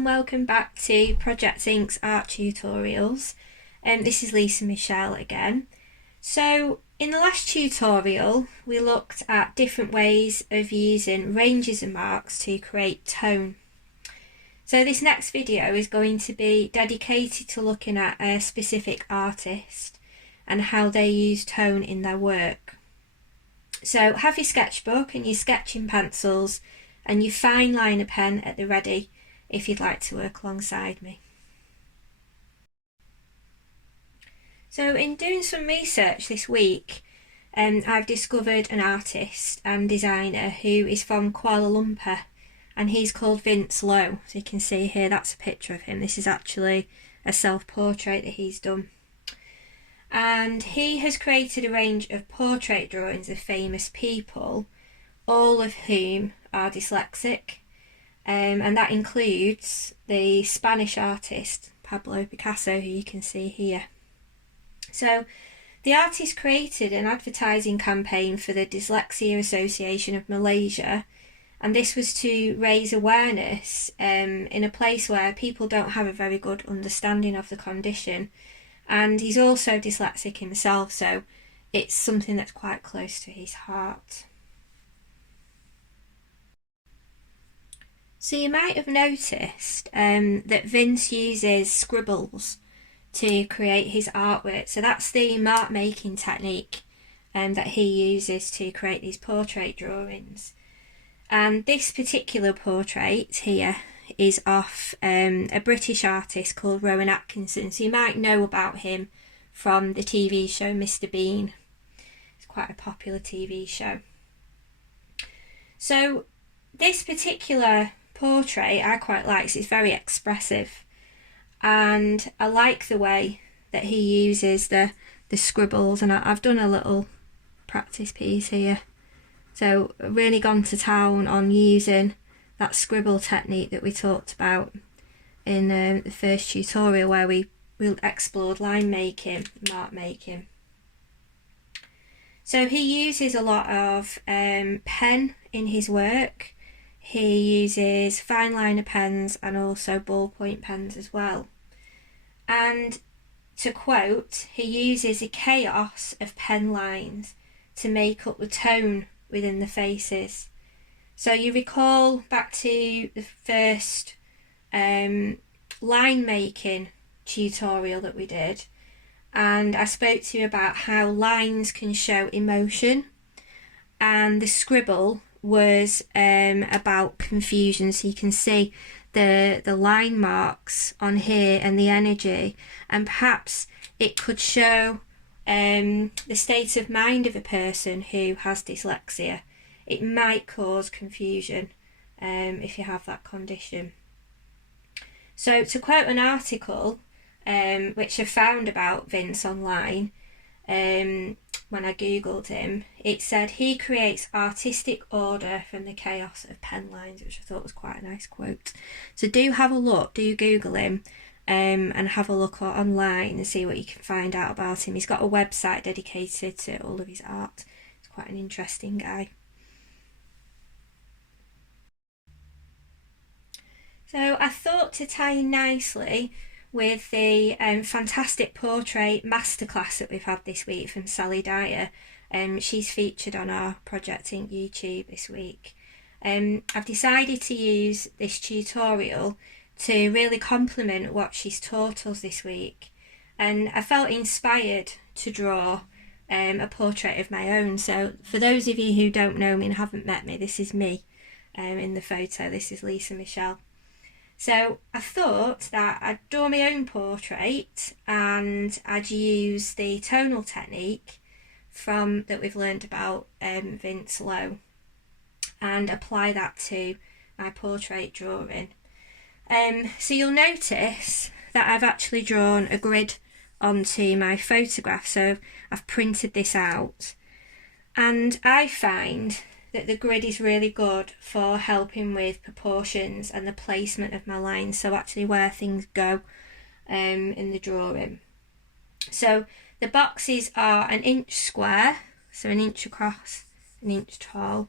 and welcome back to Project Ink's art tutorials. This is Lisa Michelle again. So in the last tutorial we looked at different ways of using ranges and marks to create tone. So this next video is going to be dedicated to looking at a specific artist and how they use tone in their work. So have your sketchbook and your sketching pencils and your fine liner pen at the ready if you'd like to work alongside me. So in doing some research this week, I've discovered an artist and designer who is from Kuala Lumpur, and he's called Lowe. So you can see here, that's a picture of him. This is actually a self-portrait that he's done. And he has created a range of portrait drawings of famous people, all of whom are dyslexic, and that includes the Spanish artist Pablo Picasso, who you can see here. So the artist created an advertising campaign for the Dyslexia Association of Malaysia, and this was to raise awareness in a place where people don't have a very good understanding of the condition. And he's also dyslexic himself, so it's something that's quite close to his heart. So you might have noticed that Vince uses scribbles to create his artwork. So that's the mark making technique that he uses to create these portrait drawings. And this particular portrait here is of a British artist called Rowan Atkinson. So you might know about him from the TV show Mr. Bean. It's quite a popular TV show. So this particular portrait I quite like. It's very expressive, and I like the way that he uses the scribbles, and I've done a little practice piece here. So really gone to town on using that scribble technique that we talked about in the first tutorial, where we explored line making, mark making. So he uses a lot of pen in his work. He uses fine liner pens and also ballpoint pens as well. And to quote, he uses a chaos of pen lines to make up the tone within the faces. So you recall back to the first line making tutorial that we did, and I spoke to you about how lines can show emotion, and the scribble was about confusion. So you can see the line marks on here and the energy, and perhaps it could show the state of mind of a person who has dyslexia. It might cause confusion if you have that condition. So to quote an article which I found about Vince online, when I googled him, it said he creates artistic order from the chaos of pen lines, which I thought was quite a nice quote. So do have a look, do Google him and have a look online and see what you can find out about him. He's got a website dedicated to all of his art. He's quite an interesting guy. So I thought to tie in nicely with the fantastic portrait masterclass that we've had this week from Dyer. She's featured on our Project Ink YouTube this week. I've decided to use this tutorial to really complement what she's taught us this week, and I felt inspired to draw a portrait of my own. So for those of you who don't know me and haven't met me, this is me in the photo. This is Lisa Michelle. So I thought that I'd draw my own portrait and I'd use the tonal technique that we've learned about Vince Lowe, and apply that to my portrait drawing. So you'll notice that I've actually drawn a grid onto my photograph. So I've printed this out, and I find that the grid is really good for helping with proportions and the placement of my lines, so actually where things go in the drawing. So the boxes are 1 inch square, so 1 inch across, 1 inch tall,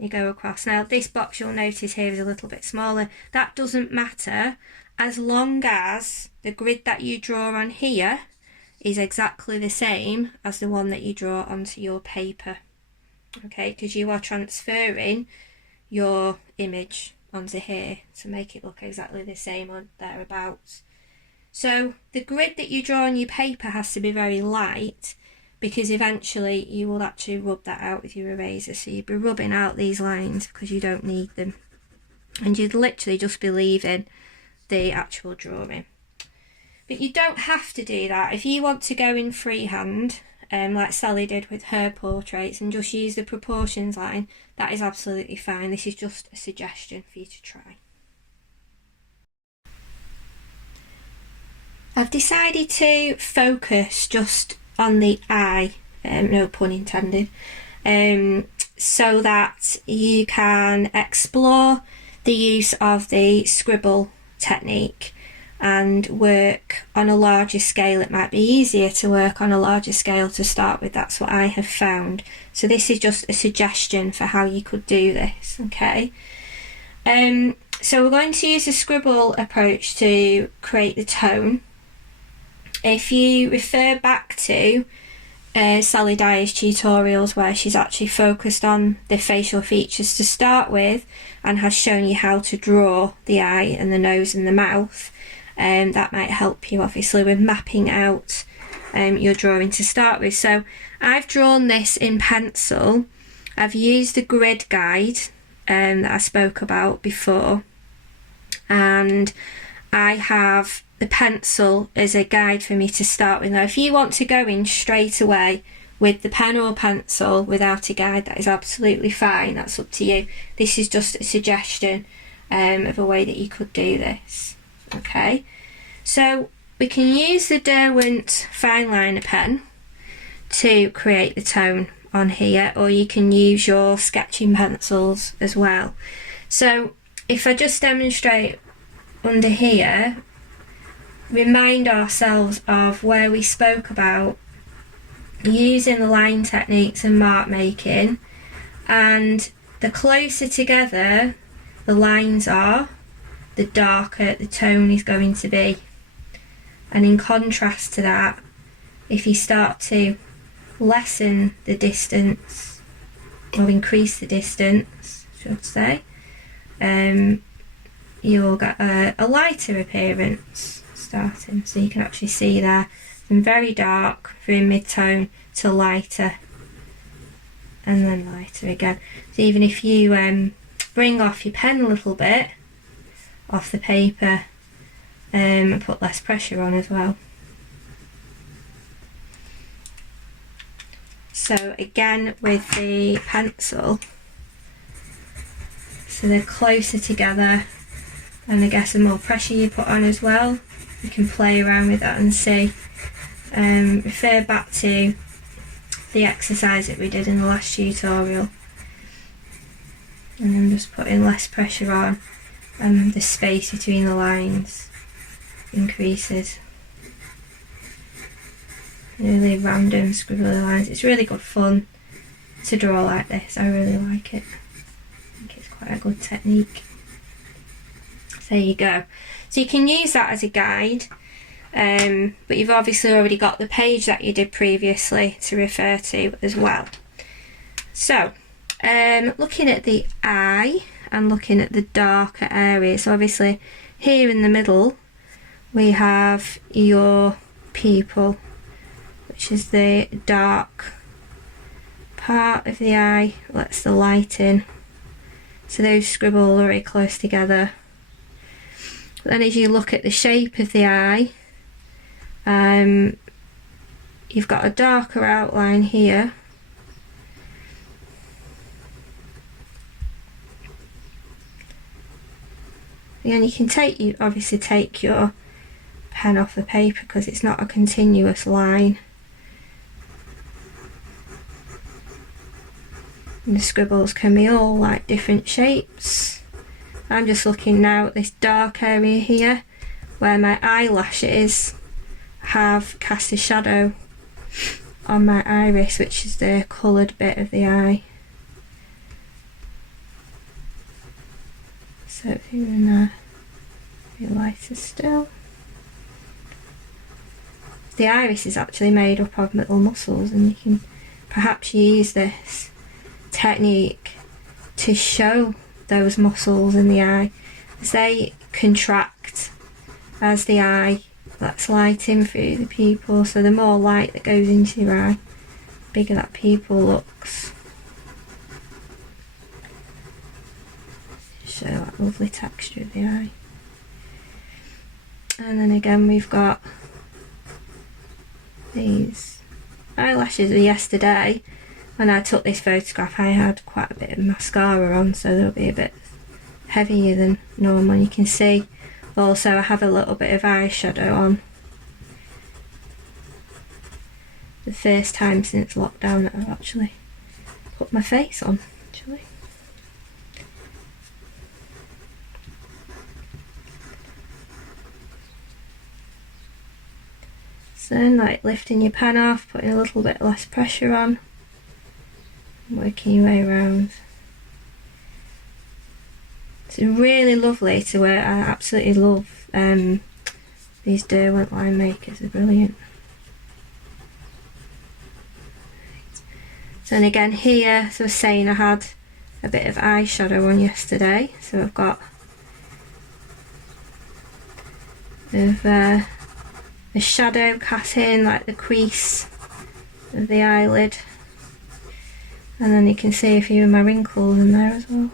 you go across. Now this box you'll notice here is a little bit smaller. That doesn't matter as long as the grid that you draw on here is exactly the same as the one that you draw onto your paper. Okay, because you are transferring your image onto here to make it look exactly the same or thereabouts. So the grid that you draw on your paper has to be very light, because eventually you will actually rub that out with your eraser. So you'd be rubbing out these lines because you don't need them, and you'd literally just be leaving the actual drawing. But you don't have to do that. If you want to go in freehand, like Sally did with her portraits, and just use the proportions line, that is absolutely fine. This is just a suggestion for you to try. I've decided to focus just on the eye, no pun intended, so that you can explore the use of the scribble technique and work on a larger scale. It might be easier to work on a larger scale to start with. That's what I have found. So this is just a suggestion for how you could do this, okay? So we're going to use a scribble approach to create the tone. If you refer back to Sally Dyer's tutorials, where she's actually focused on the facial features to start with and has shown you how to draw the eye and the nose and the mouth, that might help you obviously with mapping out your drawing to start with. So I've drawn this in pencil. I've used the grid guide that I spoke about before, and I have the pencil as a guide for me to start with. Now if you want to go in straight away with the pen or pencil without a guide, that is absolutely fine, that's up to you. This is just a suggestion of a way that you could do this. Okay, so we can use the Derwent fine liner pen to create the tone on here, or you can use your sketching pencils as well. So if I just demonstrate under here, remind ourselves of where we spoke about using the line techniques and mark making, and the closer together the lines are, the darker the tone is going to be. And in contrast to that, if you start to lessen the distance, or increase the distance, I should say, you will get a lighter appearance starting. So you can actually see there from very dark through mid-tone to lighter, and then lighter again. So even if you bring off your pen a little bit off the paper and put less pressure on as well. So again with the pencil, so they're closer together, and I guess the more pressure you put on as well, you can play around with that and see. Refer back to the exercise that we did in the last tutorial, and I'm just putting less pressure on, and the space between the lines increases. Really random scribbly lines. It's really good fun to draw like this. I really like it. I think it's quite a good technique. So there you go. So you can use that as a guide, but you've obviously already got the page that you did previously to refer to as well. So looking at the eye and looking at the darker areas, so obviously here in the middle we have your pupil, which is the dark part of the eye, lets the light in. So those scribble very close together. Then as you look at the shape of the eye, you've got a darker outline here. Again, you can obviously take your pen off the paper because it's not a continuous line. And the scribbles can be all like different shapes. I'm just looking now at this dark area here where my eyelashes have cast a shadow on my iris, which is the coloured bit of the eye. So even a bit lighter still. The iris is actually made up of little muscles, and you can perhaps use this technique to show those muscles in the eye as they contract as the eye lets light in through the pupil. So the more light that goes into your eye, the bigger that pupil looks. Show that lovely texture of the eye. And then again we've got these eyelashes. Yesterday when I took this photograph I had quite a bit of mascara on, so they'll be a bit heavier than normal. You can see also I have a little bit of eyeshadow on. The first time since lockdown that I've actually put my face on, actually. So then, like lifting your pen off, putting a little bit less pressure on, working your way around. It's really lovely to wear. I absolutely love these Derwent line makers, they're brilliant. So then again here, so I was saying I had a bit of eyeshadow on yesterday, so I've got the shadow cut in, like the crease of the eyelid, and then you can see a few of my wrinkles in there as well.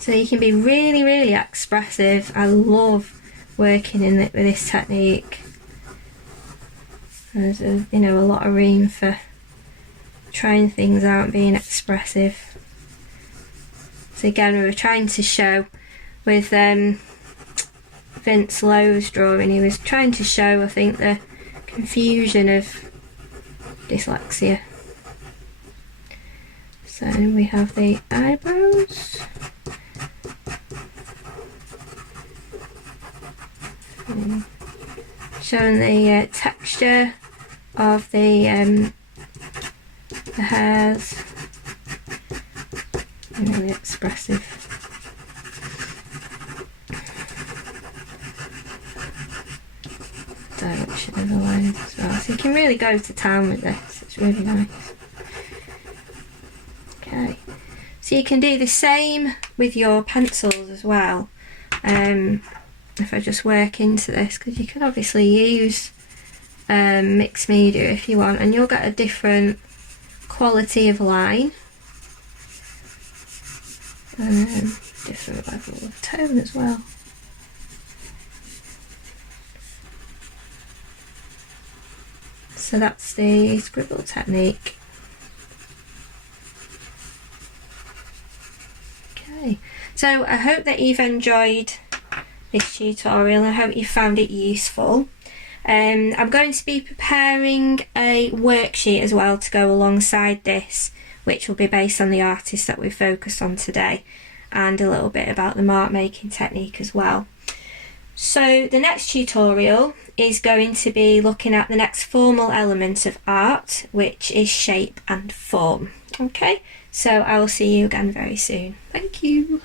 So you can be really, really expressive. I love working in it with this technique. There's a lot of room for trying things out and being expressive. So again, we were trying to show with Vince Lowe's drawing, he was trying to show, I think, the confusion of dyslexia. So we have the eyebrows. Showing the texture of the hairs. Really expressive. Direction of the lines as well. So you can really go to town with this. It's really nice. Okay. So you can do the same with your pencils as well. If I just work into this, because you can obviously use mixed media if you want, and you'll get a different quality of line and different level of tone as well. So that's the scribble technique. Okay, so I hope that you've enjoyed this tutorial. I hope you found it useful. I'm going to be preparing a worksheet as well to go alongside this, which will be based on the artists that we focused on today, and a little bit about the mark making technique as well. So the next tutorial is going to be looking at the next formal element of art, which is shape and form. Okay, so I will see you again very soon. Thank you.